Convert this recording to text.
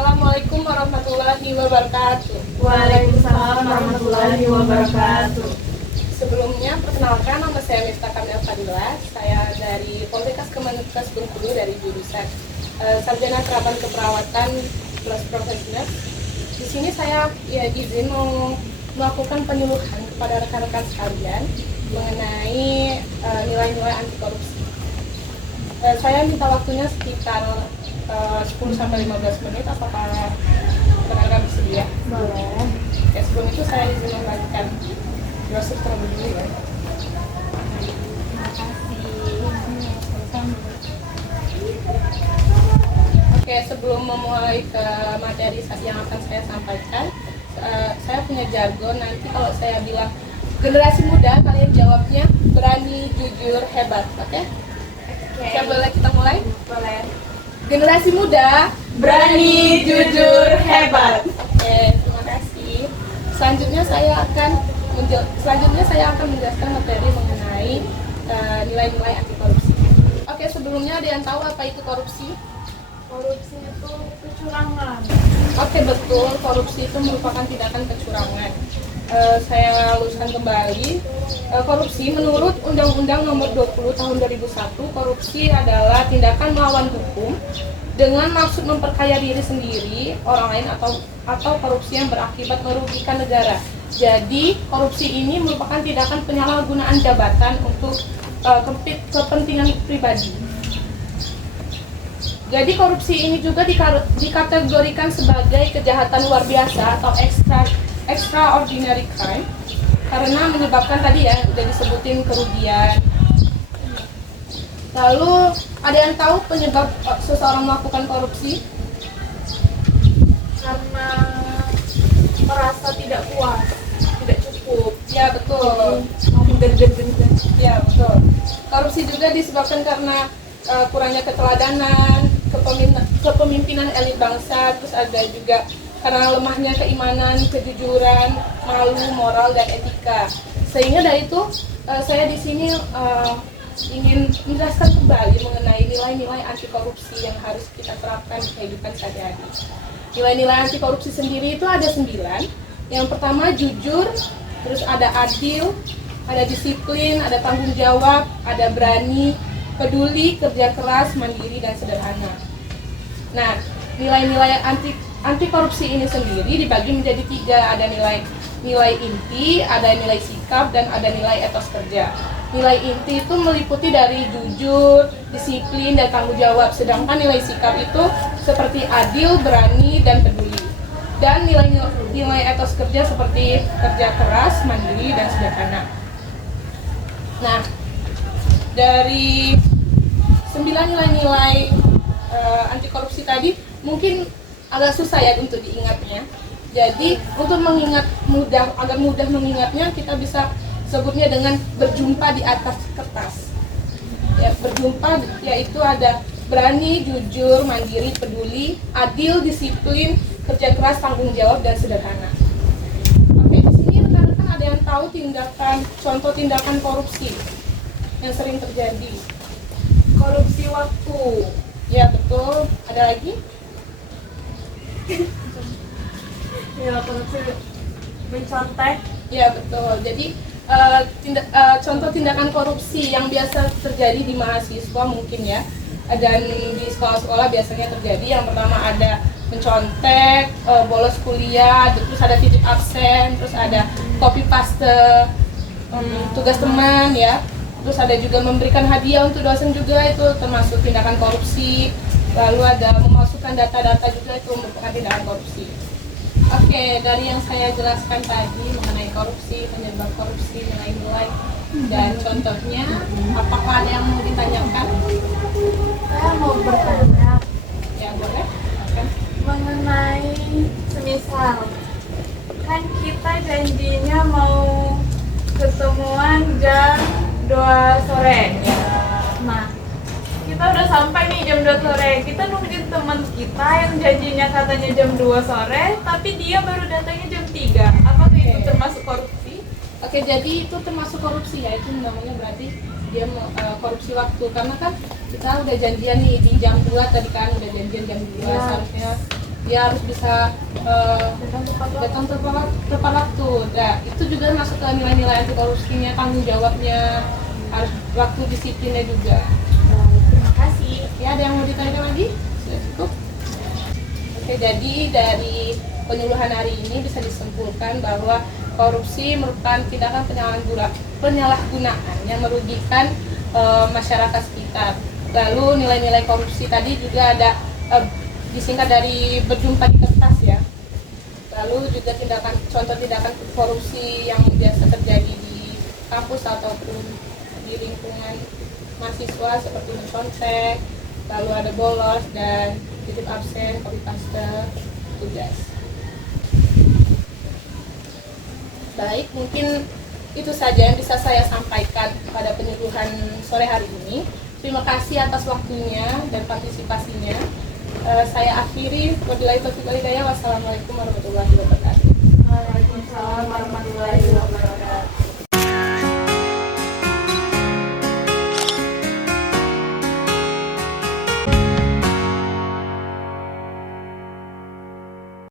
Assalamualaikum warahmatullahi wabarakatuh. Waalaikumsalam warahmatullahi wabarakatuh. Sebelumnya, perkenalkan nama saya Miftah Kamil Fadila. Saya dari Poltekkes Kemenkes Bengkulu dari jurusan Sarjana Terapan Keperawatan plus Profesional. Di sini saya izin mau melakukan penyuluhan kepada rekan-rekan sekalian mengenai nilai-nilai anti korupsi. Saya minta waktunya sekitar 10-15 menit. Apakah rekan-rekan bersedia? Boleh. Oke, sebelum itu saya izin membagikan brosur terlebih dulu ya. Oke, sebelum memulai ke materi yang akan saya sampaikan, saya punya jargon. Nanti kalau saya bilang generasi muda, kalian jawabnya berani, jujur, hebat. Oke? Siapa boleh kita mulai? Boleh. Generasi muda, Berani, jujur, hebat. Oke, terima kasih. Selanjutnya saya akan menjelaskan materi mengenai nilai-nilai anti korupsi. Oke, sebelumnya ada yang tahu apa itu korupsi? Korupsi itu kecurangan. Oke, betul. Korupsi itu merupakan tindakan kecurangan. Saya luruskan kembali. Korupsi menurut Undang-Undang Nomor 20 Tahun 2001, korupsi adalah tindakan melawan hukum dengan maksud memperkaya diri sendiri, orang lain atau korupsi yang berakibat merugikan negara. Jadi, korupsi ini merupakan tindakan penyalahgunaan jabatan untuk kepentingan pribadi. Jadi korupsi ini juga dikategorikan sebagai kejahatan luar biasa atau extraordinary crime karena menyebabkan tadi ya udah disebutin kerugian. Lalu ada yang tahu penyebab seseorang melakukan korupsi? Karena merasa tidak puas, tidak cukup. Ya betul. Mau menggen-gen. Ya betul. Korupsi juga disebabkan karena kurangnya keteladanan, kepemimpinan elit bangsa, terus ada juga karena lemahnya keimanan, kejujuran, malu, moral, dan etika. Sehingga dari itu saya di sini ingin menjelaskan kembali mengenai nilai-nilai anti korupsi yang harus kita terapkan di kehidupan sehari-hari. Nilai-nilai anti korupsi sendiri itu ada 9. Yang pertama jujur, terus ada adil, ada disiplin, ada tanggung jawab, ada berani, peduli, kerja keras, mandiri, dan sederhana. Nah, nilai-nilai anti korupsi ini sendiri dibagi menjadi 3. Ada nilai inti, ada nilai sikap, dan ada nilai etos kerja. Nilai inti itu meliputi dari jujur, disiplin, dan tanggung jawab. Sedangkan nilai sikap itu seperti adil, berani, dan peduli. Dan nilai etos kerja seperti kerja keras, mandiri, dan sederhana. Nah, dari 9 nilai-nilai anti korupsi tadi mungkin agak susah ya untuk diingatnya. Jadi untuk agar mudah mengingatnya, kita bisa sebutnya dengan berjumpa di atas kertas. Ya, berjumpa yaitu ada berani, jujur, mandiri, peduli, adil, disiplin, kerja keras, tanggung jawab, dan sederhana. Oke, di sini rekan-rekan ada yang tahu contoh tindakan korupsi yang sering terjadi? Korupsi waktu. Ya betul. Ada lagi? Ya, korupsi mencontek. Ya betul. Jadi contoh tindakan korupsi yang biasa terjadi di mahasiswa mungkin ya, dan di sekolah-sekolah biasanya terjadi. Yang pertama ada mencontek, bolos kuliah, terus ada titip absen, terus ada copy paste tugas teman ya. Terus ada juga memberikan hadiah untuk dosen juga, itu termasuk tindakan korupsi. Lalu ada memasukkan data-data juga, itu merupakan tindakan korupsi. Oke, dari yang saya jelaskan tadi mengenai korupsi, penyebab korupsi, nilai-nilai, dan contohnya, apakah ada yang mau ditanyakan? Saya mau bertanya Ya boleh. Oke. mengenai semisal kan kita janjinya mau ketemuan jam 2 sore ya. Nah, kita udah sampai nih jam 2 sore. Kita nungguin teman kita yang janjinya katanya jam 2 sore, tapi dia baru datangnya jam 3. Apakah itu termasuk korupsi? Oke, jadi itu termasuk korupsi ya, itu namanya berarti dia korupsi waktu. Karena kan kita udah janjian nih di jam 2 tadi kan, udah janjian jam 2 Ya. seharusnya dia harus bisa datang tepat waktu. Nah, itu juga masuk ke nilai-nilai anti korupsinya, tanggung jawabnya, harus waktu disiplinnya juga. Terima kasih. Ya, ada yang mau ditanyakan lagi? Sudah cukup? Oke, jadi dari penyuluhan hari ini bisa disimpulkan bahwa korupsi merupakan tindakan penyalahgunaan yang merugikan masyarakat sekitar. Lalu nilai-nilai korupsi tadi juga ada disingkat dari berjumpa di kertas ya. Lalu juga contoh tindakan korupsi yang biasa terjadi di kampus ataupun di lingkungan mahasiswa seperti mencontek, lalu ada bolos dan titip absen, copy paste tugas. Baik, mungkin itu saja yang bisa saya sampaikan pada penyuluhan sore hari ini. Terima kasih atas waktunya dan partisipasinya. Saya akhiri. Wabillahi taufiq wal hidayah. Wassalamualaikum warahmatullahi wabarakatuh. Waalaikumsalam warahmatullahi wabarakatuh.